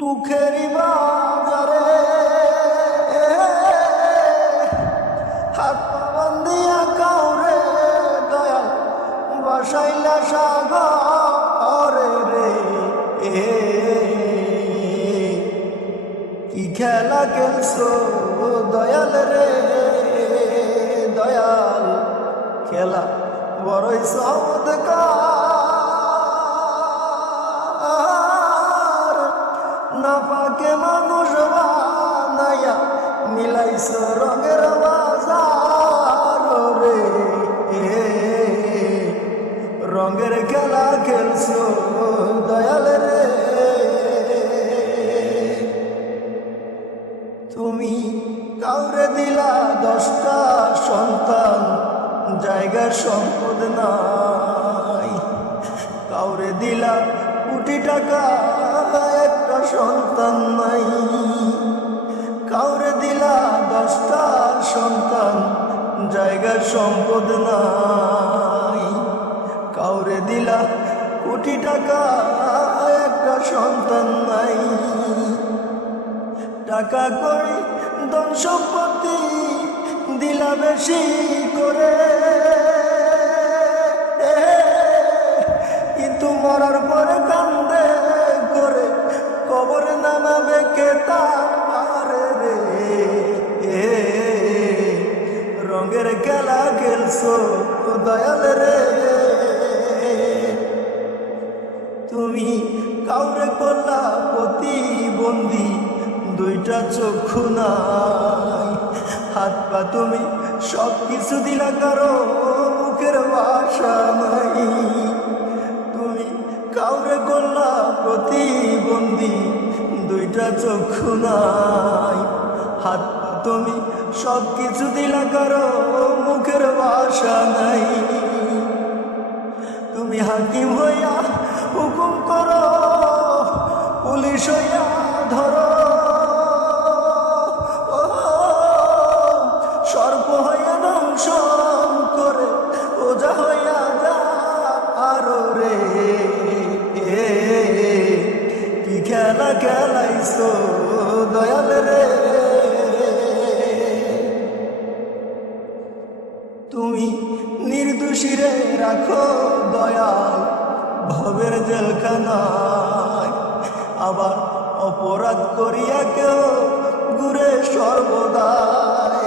দুঃখেরই বাজারে হাত পা বান্ধিয়া কাউরে দয়াল বাসাইলা সাগরে রে। কি খেলা খেলছো দয়াল রে, দয়াল খেলা বড়ই চমৎকার। না পাকে মানুষ বানাইয়া মিলাইছ রঙের বাজার রে। রঙের খেলা খেলছো দয়াল রে। তুমি কাউরে দিলা 10টা সন্তান, জায়গার সম্পদ নাই। কাউরে দিলা কোটি টাকা, একটা সন্তান নাই। কাউরে দিলা 10টা সন্তান, জায়গার সম্পদ নাই। কাউরে দিলা কোটি টাকা, একটা সন্তান নাই। টাকা করি ধন সম্পত্তি দিলা বেশি করে, কিন্তু মরার পরে কান্দে করে কবরে নামাবে কে তার রে। রঙের খেলা খেলছো দয়াল রে। তুমি কাউরে করলা প্রতিবন্ধী, 2টা চক্ষু নাই। হাত পা তুমি সব কিছু দিলা, কারো মুখের ভাষা নাই। তুমি কাউরে করলা প্রতিবন্ধী, 2টা চক্ষু নাই। হাত পা তুমি সব কিছু দিলা, কারো মুখের ভাষা নাই। তুমি হাকিম হইয়া হুকুম করো, পুলিশ হইয়া ধরো, সর্প হইয়া দংশন করে ওজা হইয়া যা আরো রে। কি খেলা খেলাইছো দয়াল রে। তুমি নির্দোষীরে রাখো দয়াল ভবের জেলখানায়। আবার অপরাধ করিয়া কেউ ঘুরে সর্বদাই।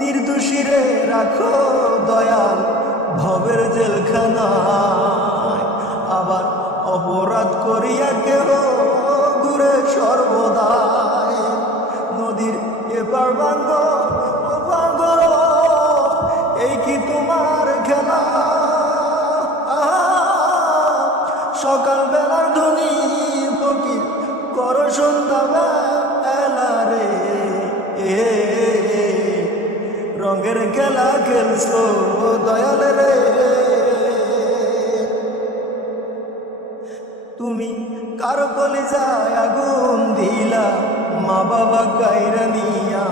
নির্দোষীরে রাখো দয়াল ভবের জেলখানায়। আবার অপরাধ করিয়া কেউ ঘুরে সর্বদাই। নদীর এপার ভাঙ্গ ওপার গড়, এই কি তোমার খেলা? সকাল বেলার ধনী ফকির করো সন্ধ্যা বেলা রে। রঙের খেলা খেলছো দয়াল রে। তুমি কারো কলিজায় আগুন দিলা, মা বাবা কাইরা নিয়া।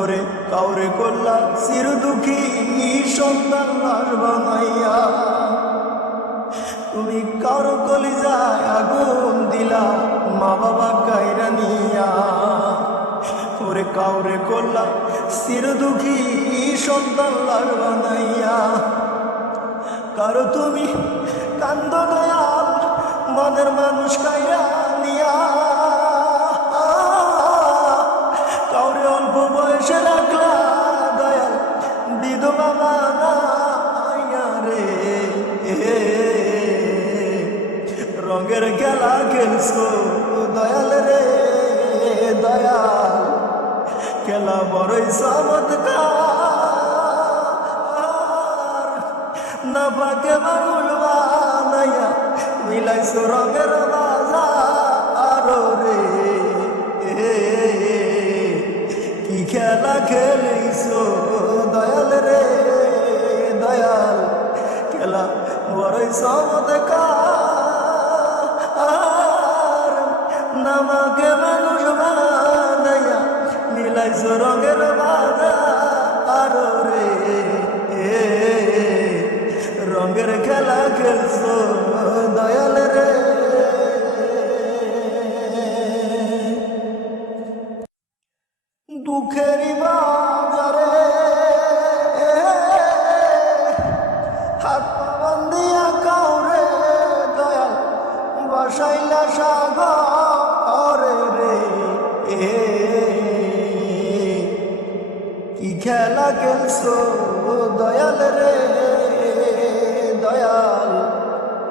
ওরে কাউরে করলা চির দুঃখী, সন্তান লাশ বানাইয়া। তুমি কারো কলিজায় আগুন দিলা, মা বাবা কাইরা নিয়া। ওরে কাউরে করলা চির দুঃখী, সন্তান লাশ বানাইয়া। কারো তুমি কান্দ দয়াল মনের মানুষ কাইরা নিয়া। কাউরে অল্প বয়সে রাখলা দয়াল বিধবা বানাইয়া রে। রঙের খেলা খেলছো দয়াল রে, দয়াল খেলা বড়ই চমৎকার। না পাকে মানুষ বানাইয়া মিলাইছো রঙের বাজার রে। কি খেলা খেলিছো দয়াল রে, দয়াল খেলা বড়ই চমৎকার। নামাকে মানুষ বানাইয়া মিলাইছো রঙের বাজার রে। রঙের খেলা খেলছো দয়াল রে। ভাসাইলা সাগরে রে কি খেলা খেলছো দয়াল রে দয়াল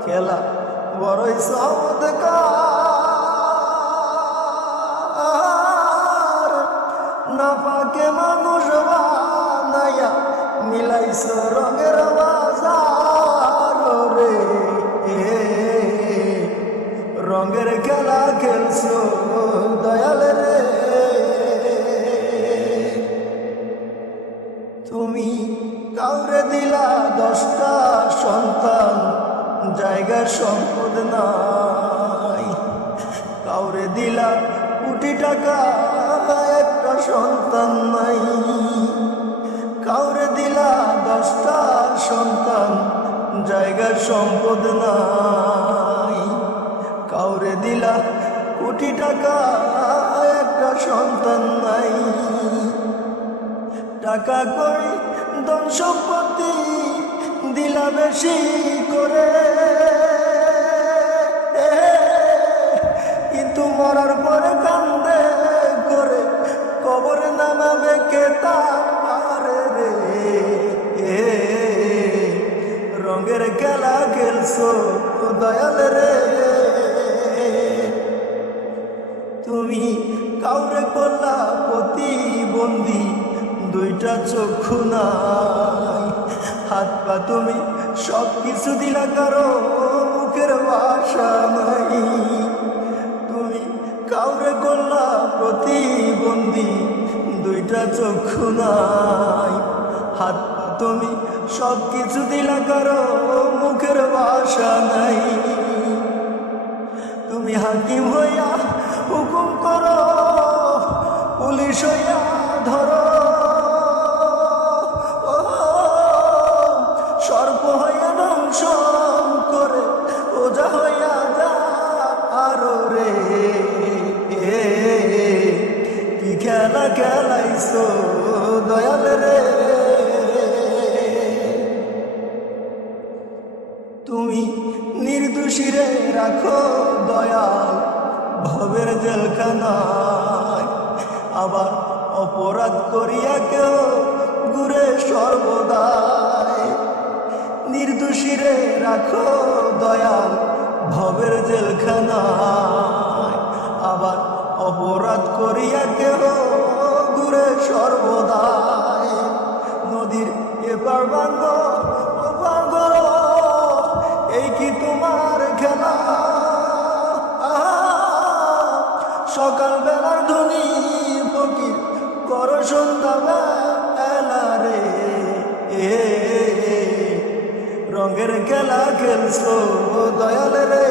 খেলা বড়ই চমৎকার না পাকে মানুষ বানাইয়া মিলাইছো রঙের বাজার রে রঙের খেলা খেলছো দয়াল রে তুমি কাউরে দিলা 10টা সন্তান জায়গার সম্পদ নাই কাউরে দিলা কোটি টাকা একটা সন্তান নাই কাউরে দিলা 10টা সন্তান জায়গার সম্পদ নাই কাউরে দিলা কোটি টাকা একটা সন্তান নাই টাকা করি ধন সম্পত্তি দিলা বেশি করে কিন্তু মরার পরে কান্দে করে কবরে নামাবে কে তার রে রঙের খেলা খেলছো দয়াল রে তুমি কাউরে করলা প্রতিবন্ধী 2টা চক্ষু নাই হাত পা তুমি সব কিছু দিলা কারো মুখের ভাষা নাই তুমি কাউরে করলা প্রতিবন্ধী 2টা চক্ষু নাই হাত পা তুমি সব কিছু দিলা কারো মুখের ভাষা নাই তুমি হাকিম হইয়া হুকুম করো পুলিশ হইয়া ধরো সর্প হইয়া দংশন করে ওজা হইয়া যা আরো রে কি খেলা খেলাইছো দয়াল রে তুমি নির্দোষীরে রাখো দয়াল ভবের জেলখানায় আবার অপরাধ করিয়া কেউ ঘুরে সর্বদাই নির্দোষীরে রাখো দয়াল ভবের জেলখানায় আবার অপরাধ করিয়া কেউ ঘুরে সর্বদাই নদীর এপার ভাঙ্গ ওপার গড় এই কি তোমার খেলা সকাল বেলার ধনী ফকির করো সন্ধ্যা বেলা রে রঙের খেলা খেলছো দয়াল রে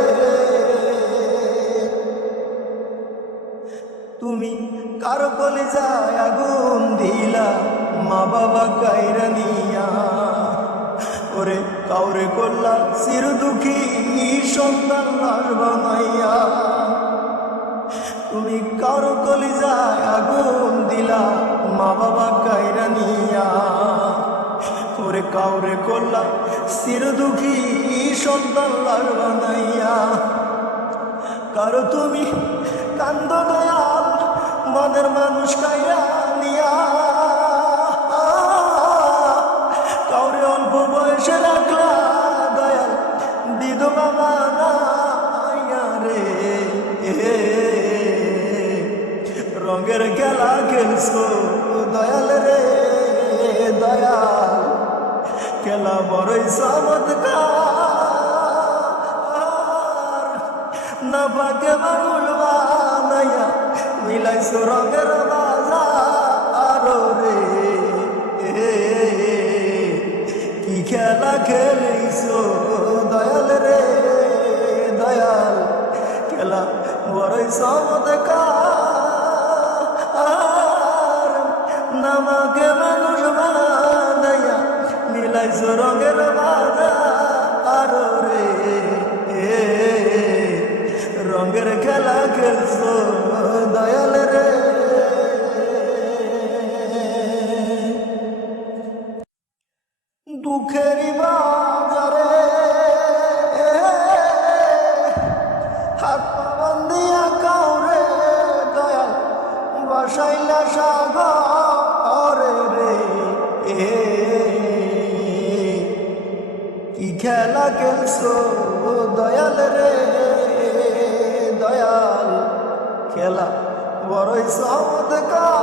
তুমি কারো কলিজায় আগুন দিলা মা বাবা কাইরা নিয়া ওরে কাউরে করলা চির দুঃখী সন্তান লাশ বানাইয়া তুমি কারো কলিজায় আগুন দিলা মা বাবা কাইরা নিয়া ওরে কাউরে করলা চির দুঃখী সন্তান লাশ বানাইয়া কারো তুমি কান্দ দয়াল মনের মানুষ কাইরা নিয়া কাউরে অল্প বয়সে রাখলা দয়াল বিধবা বানাইয়া রে রঙের খেলা খেলছো দয়াল রে দয়াল খেলা বড়ই চমৎকার না পাকে মানুষ বানাইয়া মিলাইছো রঙের বাজার রে কি খেলা খেলিছো দয়াল রে দয়াল খেলা বড়ই চমৎকার নামাকে মানুষ বানাইয়া মিলাইছো রঙের বাজার রে রঙের খেলা খেলছো দয়াল রে দুঃখের বাজারে হাত বান্ধিয়া কাউরে দয়াল বাসাইলা সাগরে রে। কি খেলা খেলছো দয়াল রে, দয়াল খেলা বড়ই চমৎকার।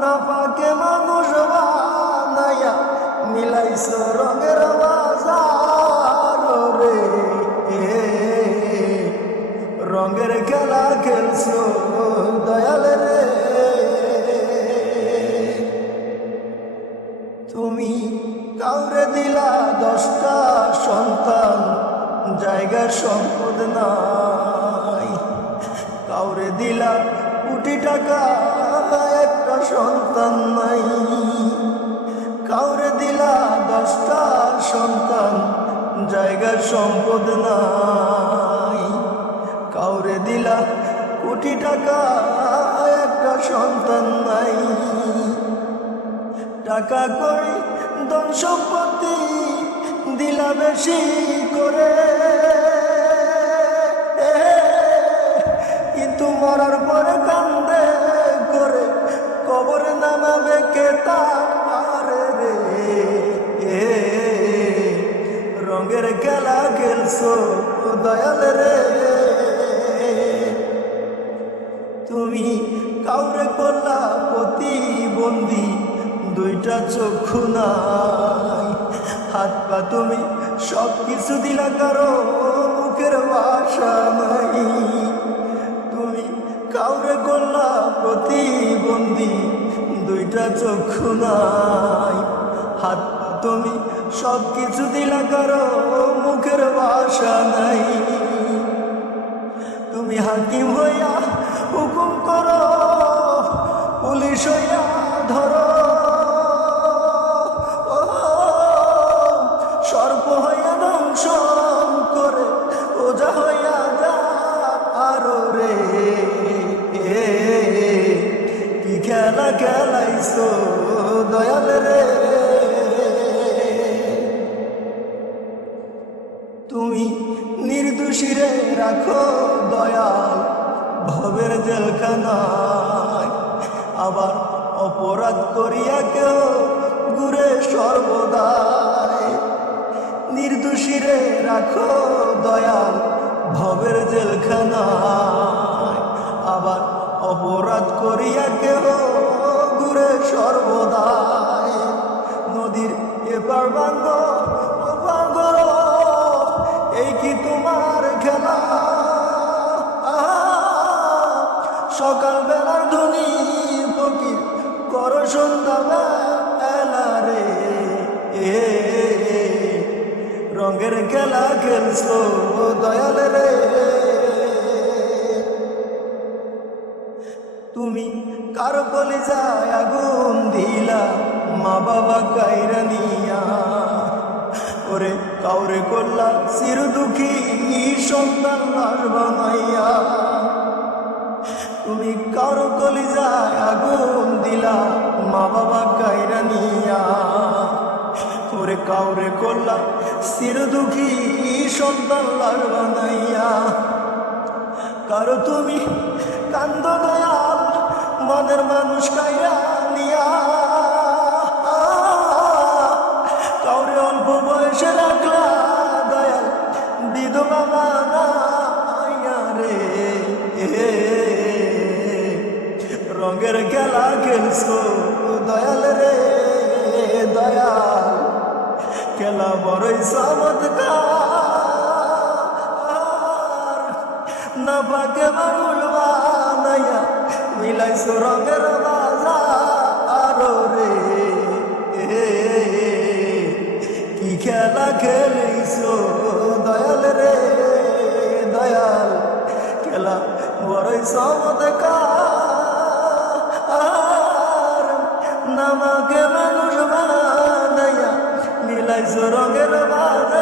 না পাকে মানুষ বানাইয়া মিলাইছো রঙের বাজার রে। রঙের খেলা খেলছো দয়াল রে। তুমি কাউরে দিলা 10টা সন্তান, জায়গার সম্পদ নাই। কাউরে দিলা কোটি টাকা, একটা সন্তান নাই। কাউরে দিলা 10টা সন্তান, জায়গার সম্পদ নাই। কাউরে দিলা কোটি টাকা, একটা সন্তান নাই। টাকা করি ধন সম্পত্তি দিলা বেশি করে, কিন্তু মরার পরে কান্দে করে কবরে নামাবে কে তার রে। রঙের খেলা খেলছো দয়াল রে। তুমি কাউরে করলা প্রতিবন্ধী, 2টা চক্ষু নাই। হাত পা তুমি সব কিছু দিলা, কারো মুখের ভাষা নাই। তুমি কাউরে করলা প্রতিবন্ধী, 2টা চক্ষু নাই। হাত পা তুমি সব কিছু দিলা, কারো মুখের ভাষা নাই। তুমি হাকিম হইয়া হুকুম করো, পুলিশ হইয়া ধরো, সর্প হইয়া দংশন করে, ওজা হইয়া যা আরো রে। কি খেলা খেলাইছো দয়াল রে। তুমি নির্দোষীরে রাখো দয়াল ভবের জেলখানায়, আবার অপরাধ করিয়া কেউ ঘুরে সর্বদাই। নির্দোষীরে রাখো দয়াল ভবের জেলখানায়, আবার অপরাধ করিয়া কেউ ঘুরে সর্বদাই। নদীর এপার ভাঙ্গ ওপার গড়, এই কি তোমার খেলা? সকাল বেলার ধনী ফকির করো সন্ধ্যা বেলা রে। রঙের খেলা খেলছো দয়াল রে। তুমি কারো কলিজায় আগুন দিলা, মা বাবা কাইরা নিয়া। ওরে কাউরে করলা চির দুঃখী, সন্তান লাশ বানাইয়া। তুমি কারো কলিজায় আগুন দিলা, মা বাবা কাইরা নিয়া। ওরে কাউরে করলা চির দুঃখী, সন্তান লাশ বানাইয়া। কারো তুমি কান্দ দয়াল মনের মানুষ কাইরা নিয়া। কাউরে অল্প বয়সে রাখলা দয়াল বিধবা বানাইয়া রে। রঙের খেলা খেলছো দয়াল রে, দয়াল খেলা বড়ই চমৎকার। না পাকে মানুষ বানাইয়া মিলাইছো রঙের বাজার রে। কি খেলা খেলিছো দয়াল রে, দয়াল খেলা বড়ই চমৎকার। নামাকে মানুষ বানাইয়া মিলাইছো রঙের বাজার।